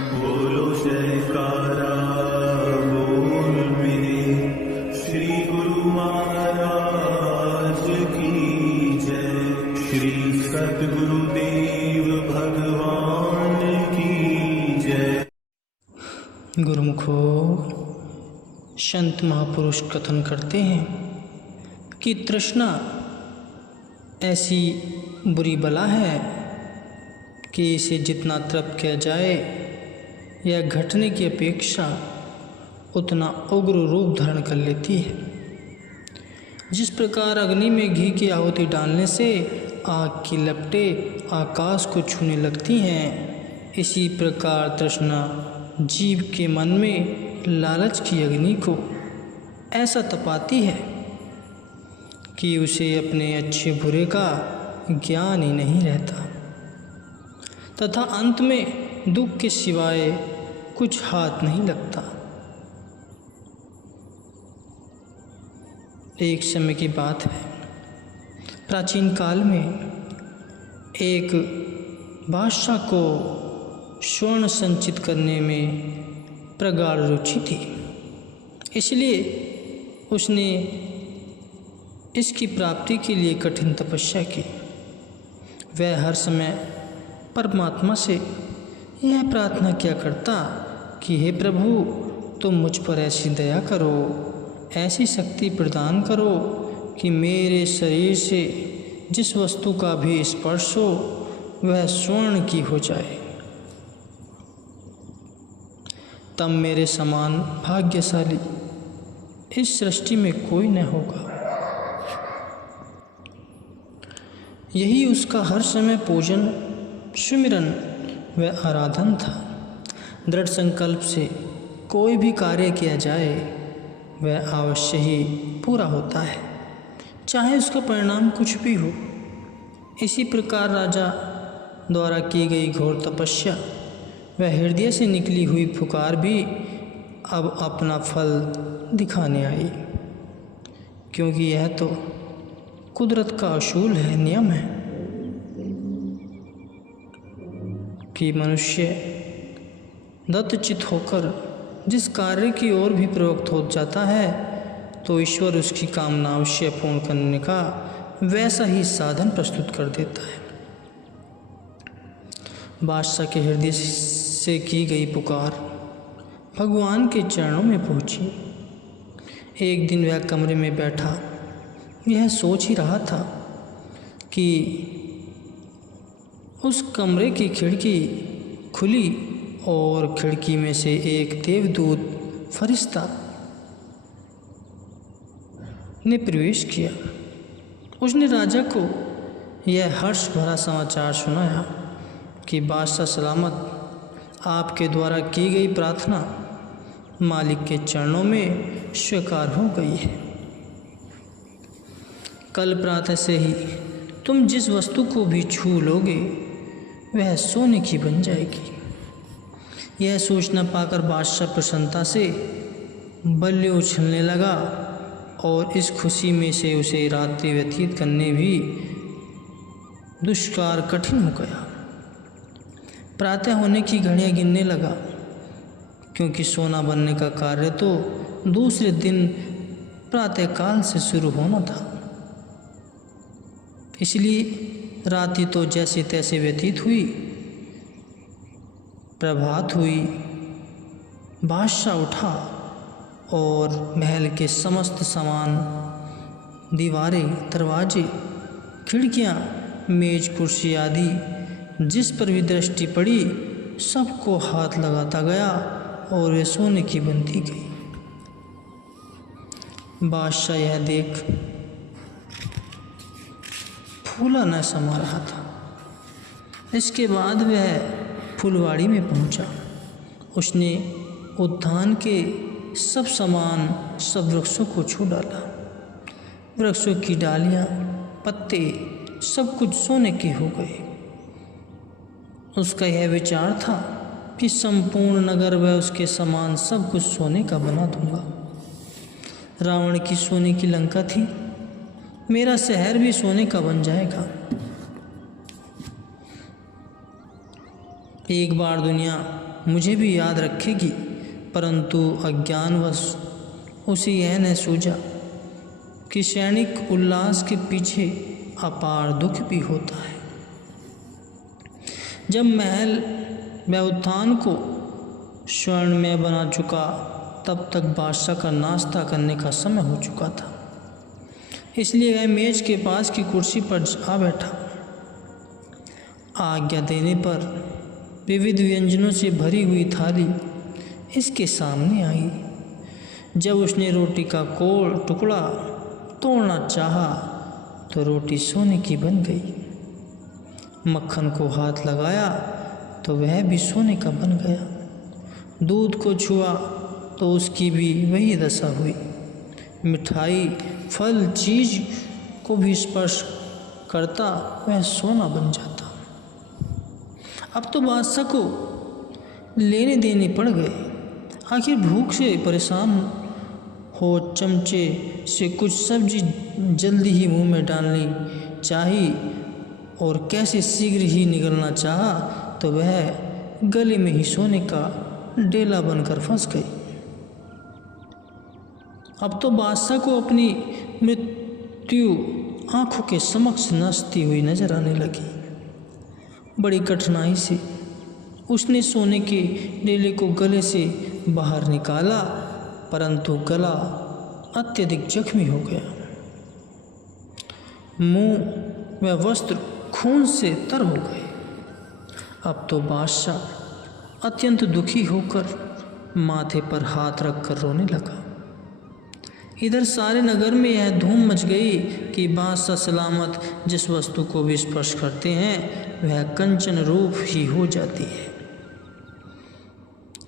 बोलो जयकारा बोल मेरे श्री गुरु महाराज की जय। श्री सद्गुरुदेव भगवान की जय। गुरुमुखो, संत महापुरुष कथन करते हैं कि तृष्णा ऐसी बुरी बला है कि इसे जितना तृप्त किया जाए यह घटने की अपेक्षा उतना उग्र रूप धारण कर लेती है। जिस प्रकार अग्नि में घी की आहुति डालने से आग की लपटें आकाश को छूने लगती हैं, इसी प्रकार तृष्णा जीव के मन में लालच की अग्नि को ऐसा तपाती है कि उसे अपने अच्छे बुरे का ज्ञान ही नहीं रहता तथा अंत में दुख के सिवाय कुछ हाथ नहीं लगता। एक समय की बात है, प्राचीन काल में एक बादशाह को स्वर्ण संचित करने में प्रगाढ़ रुचि थी, इसलिए उसने इसकी प्राप्ति के लिए कठिन तपस्या की। वह हर समय परमात्मा से यह प्रार्थना किया करता कि हे प्रभु, तुम मुझ पर ऐसी दया करो, ऐसी शक्ति प्रदान करो कि मेरे शरीर से जिस वस्तु का भी स्पर्श हो वह स्वर्ण की हो जाए, तब मेरे समान भाग्यशाली इस सृष्टि में कोई न होगा। यही उसका हर समय पूजन, सुमिरन व आराधन था। दृढ़ संकल्प से कोई भी कार्य किया जाए वह अवश्य ही पूरा होता है, चाहे उसका परिणाम कुछ भी हो। इसी प्रकार राजा द्वारा की गई घोर तपस्या व हृदय से निकली हुई पुकार भी अब अपना फल दिखाने आई, क्योंकि यह तो कुदरत का असूल है, नियम है कि मनुष्य दत्तचित होकर जिस कार्य की ओर भी प्रवृत्त हो जाता है तो ईश्वर उसकी कामना अवश्य पूर्ण करने का वैसा ही साधन प्रस्तुत कर देता है। बादशाह के हृदय से की गई पुकार भगवान के चरणों में पहुंची। एक दिन वह कमरे में बैठा यह सोच ही रहा था कि उस कमरे की खिड़की खुली और खिड़की में से एक देवदूत फरिश्ता ने प्रवेश किया। उसने राजा को यह हर्ष भरा समाचार सुनाया कि बादशाह सलामत आपके द्वारा की गई प्रार्थना मालिक के चरणों में स्वीकार हो गई है। कल प्रातः से ही तुम जिस वस्तु को भी छू लोगे वह सोने की बन जाएगी। यह सूचना पाकर बादशाह प्रसन्नता से बल्ले उछलने लगा और इस खुशी में से उसे रात्रि व्यतीत करने भी दुष्कार कठिन हो गया। प्रातः होने की घड़ियां गिनने लगा, क्योंकि सोना बनने का कार्य तो दूसरे दिन प्रातःकाल से शुरू होना था। इसलिए रात्रि तो जैसे तैसे व्यतीत हुई। प्रभात हुई, बादशाह उठा और महल के समस्त सामान, दीवारें, दरवाजे, खिड़कियां, मेज, कुर्सी आदि जिस पर भी दृष्टि पड़ी सबको हाथ लगाता गया और वे सोने की बनती गई। बादशाह यह देख फूला न समा रहा था। इसके बाद वह फुलवाड़ी में पहुंचा। उसने उद्यान के सब सामान, सब वृक्षों को छू डाला। वृक्षों की डालियां, पत्ते सब कुछ सोने के हो गए। उसका यह विचार था कि संपूर्ण नगर व उसके सामान सब कुछ सोने का बना दूंगा। रावण की सोने की लंका थी, मेरा शहर भी सोने का बन जाएगा। एक बार दुनिया मुझे भी याद रखेगी, परंतु अज्ञानवश उसे यह न सूझा कि क्षणिक उल्लास के पीछे अपार दुख भी होता है। जब महल व उत्थान को स्वर्ण में बना चुका, तब तक बादशाह का नाश्ता करने का समय हो चुका था, इसलिए वह मेज के पास की कुर्सी पर आ बैठा। आज्ञा देने पर विविध व्यंजनों से भरी हुई थाली इसके सामने आई। जब उसने रोटी का टुकड़ा तोड़ना चाहा तो रोटी सोने की बन गई। मक्खन को हाथ लगाया तो वह भी सोने का बन गया। दूध को छुआ तो उसकी भी वही दशा हुई। मिठाई, फल, चीज को भी स्पर्श करता वह सोना बन जाता। अब तो बादशाह को लेने देने पड़ गए। आखिर भूख से परेशान हो चमचे से कुछ सब्जी जल्दी ही मुंह में डालनी चाहिए और कैसे शीघ्र ही निगलना चाहा तो वह गले में ही सोने का डेला बनकर फंस गई। अब तो बादशाह को अपनी मृत्यु आंखों के समक्ष नाचती हुई नजर आने लगी। बड़ी कठिनाई से उसने सोने के डेले को गले से बाहर निकाला, परंतु गला अत्यधिक जख्मी हो गया। मुंह व वस्त्र खून से तर हो गए। अब तो बादशाह अत्यंत दुखी होकर माथे पर हाथ रखकर रोने लगा। इधर सारे नगर में यह धूम मच गई कि बादशाह सलामत जिस वस्तु को भी स्पर्श करते हैं वह कंचन रूप ही हो जाती है।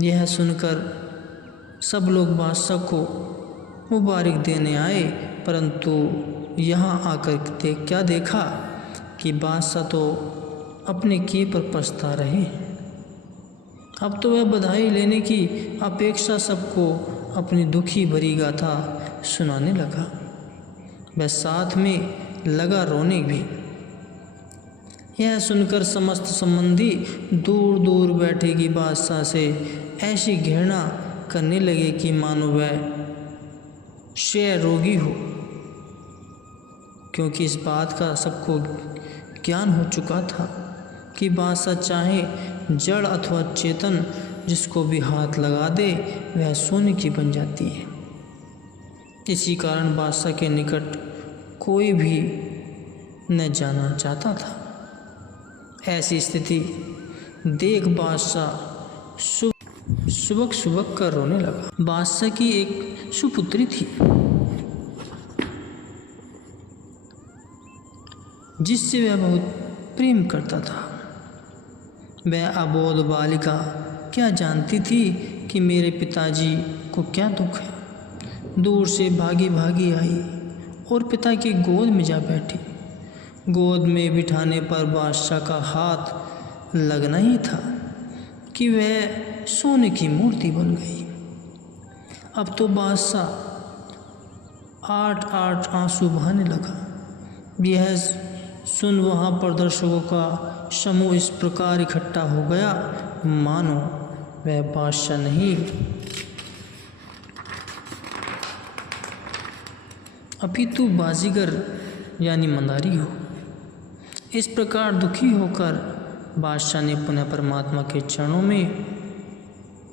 यह सुनकर सब लोग बादशाह को मुबारक देने आए, परंतु यहाँ आकर क्या देखा कि बादशाह तो अपने किए पर पछता रहे। अब तो वह बधाई लेने की अपेक्षा सबको अपनी दुखी भरी गाथा सुनाने लगा। वह साथ में लगा रोने भी। यह सुनकर समस्त संबंधी दूर दूर बैठे की बादशाह से ऐसी घृणा करने लगे कि मानो वह क्षय रोगी हो, क्योंकि इस बात का सबको ज्ञान हो चुका था कि बादशाह चाहे जड़ अथवा चेतन जिसको भी हाथ लगा दे वह सोने की बन जाती है। इसी कारण बादशाह के निकट कोई भी न जाना चाहता था। ऐसी स्थिति देख बादशाह सुबक कर रोने लगा। बादशाह की एक सुपुत्री थी जिससे वह बहुत प्रेम करता था। वह अबोध बालिका क्या जानती थी कि मेरे पिताजी को क्या दुख है। दूर से भागी भागी आई और पिता की गोद में जा बैठी। गोद में बिठाने पर बादशाह का हाथ लगना ही था कि वह सोने की मूर्ति बन गई। अब तो बादशाह आठ आंसू बहाने लगा। यह सुन वहाँ पर दर्शकों का समूह इस प्रकार इकट्ठा हो गया मानो वह बादशाह नहीं अपितु बाजीगर यानी मंदारी हो। इस प्रकार दुखी होकर बादशाह ने पुनः परमात्मा के चरणों में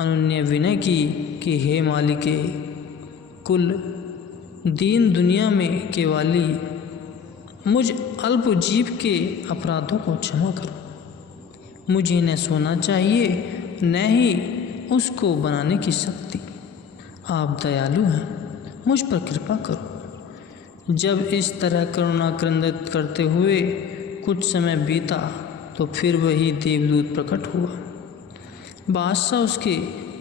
अनन्य विनय की कि हे मालिके कुल दीन दुनिया में केवाली मुझ अल्प जीव के अपराधों को क्षमा करो। मुझे न सोना चाहिए न ही उसको बनाने की शक्ति। आप दयालु हैं, मुझ पर कृपा करो। जब इस तरह करुणा क्रंदित करते हुए कुछ समय बीता तो फिर वही देवदूत प्रकट हुआ। बादशाह उसके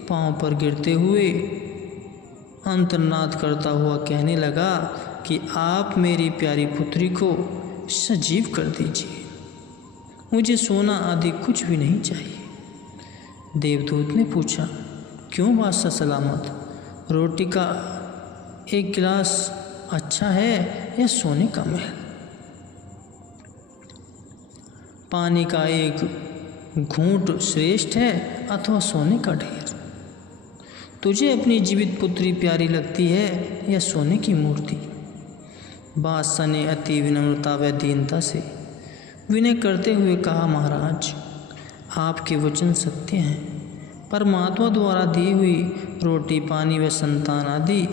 पांव पर गिरते हुए अंतर्नाद करता हुआ कहने लगा कि आप मेरी प्यारी पुत्री को सजीव कर दीजिए। मुझे सोना आदि कुछ भी नहीं चाहिए। देवदूत ने पूछा, क्यों बादशाह सलामत? रोटी का एक गिलास अच्छा है या सोने का महल? पानी का एक घूंट श्रेष्ठ है अथवा सोने का ढेर? तुझे अपनी जीवित पुत्री प्यारी लगती है या सोने की मूर्ति? बादशाह ने अति विनम्रता व दीनता से विनय करते हुए कहा, महाराज, आपके वचन सत्य हैं। परमात्मा द्वारा दी हुई रोटी पानी व संतान आदि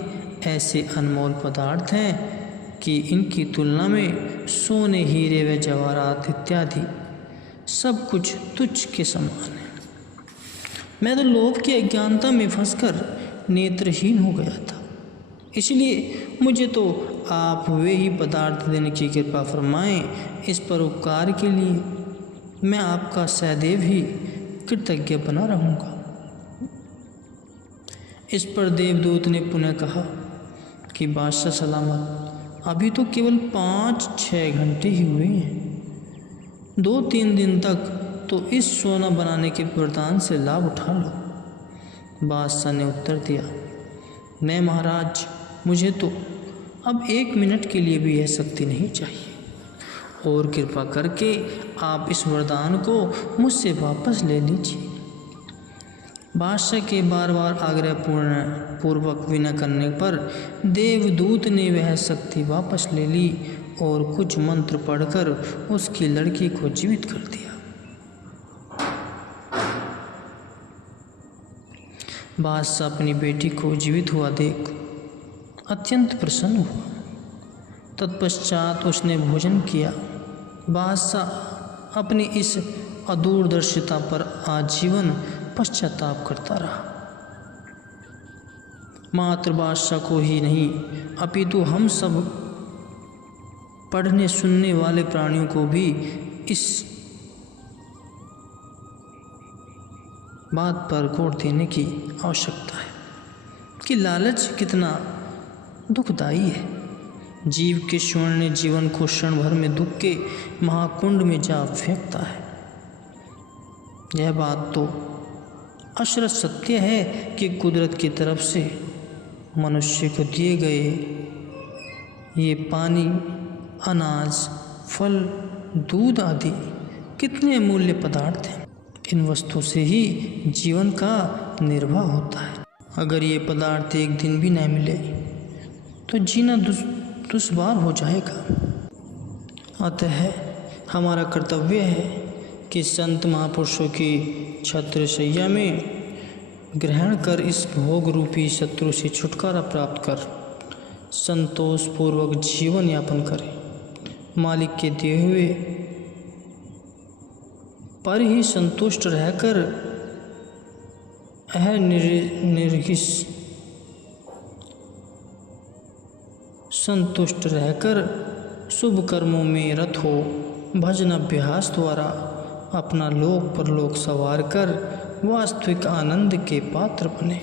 ऐसे अनमोल पदार्थ हैं कि इनकी तुलना में सोने हीरे व जवाहरात इत्यादि सब कुछ तुच्छ के समान है। मैं तो लोभ की अज्ञानता में फंसकर नेत्रहीन हो गया था, इसलिए मुझे तो आप वे ही पदार्थ देने की कृपा फरमाएं। इस परोपकार के लिए मैं आपका सदैव ही कृतज्ञ बना रहूँगा। इस पर देवदूत ने पुनः कहा कि बादशाह सलामत, अभी तो केवल 5-6 घंटे ही हुए हैं। 2-3 दिन तक तो इस सोना बनाने के वरदान से लाभ उठा लो। बादशाह ने उत्तर दिया, नहीं महाराज, मुझे तो अब 1 मिनट के लिए भी यह शक्ति नहीं चाहिए, और कृपा करके आप इस वरदान को मुझसे वापस ले लीजिए। बादशाह के बार बार आग्रह पूर्वक विनय करने पर देवदूत ने वह शक्ति वापस ले ली और कुछ मंत्र पढ़कर उसकी लड़की को जीवित कर दिया। बादशाह अपनी बेटी को जीवित हुआ देख अत्यंत प्रसन्न हुआ। तत्पश्चात उसने भोजन किया। बादशाह अपनी इस अदूरदर्शिता पर आजीवन पश्चाताप करता रहा। मात्र बादशाह को ही नहीं अपितु हम सब पढ़ने सुनने वाले प्राणियों को भी इस बात पर गौर देने की आवश्यकता है कि लालच कितना दुखदायी है। जीव के स्वर्ण जीवन को क्षण भर में दुख के महाकुंड में जा फेंकता है। यह बात तो अशरत सत्य है कि कुदरत की तरफ से मनुष्य को दिए गए ये पानी, अनाज, फल, दूध आदि कितने अमूल्य पदार्थ हैं। इन वस्तुओं से ही जीवन का निर्वाह होता है। अगर ये पदार्थ एक दिन भी न मिले तो जीना दुश्वार हो जाएगा। अतः हमारा कर्तव्य है कि संत महापुरुषों की छत्रशैया में ग्रहण कर इस भोग रूपी शत्रु से छुटकारा प्राप्त कर संतोष पूर्वक जीवन यापन करें। मालिक के दिए हुए पर ही संतुष्ट रहकर निर्हिस संतुष्ट रहकर शुभ कर्मों में रत हो भजन अभ्यास द्वारा अपना लोक परलोक सवार कर वास्तविक आनंद के पात्र बने।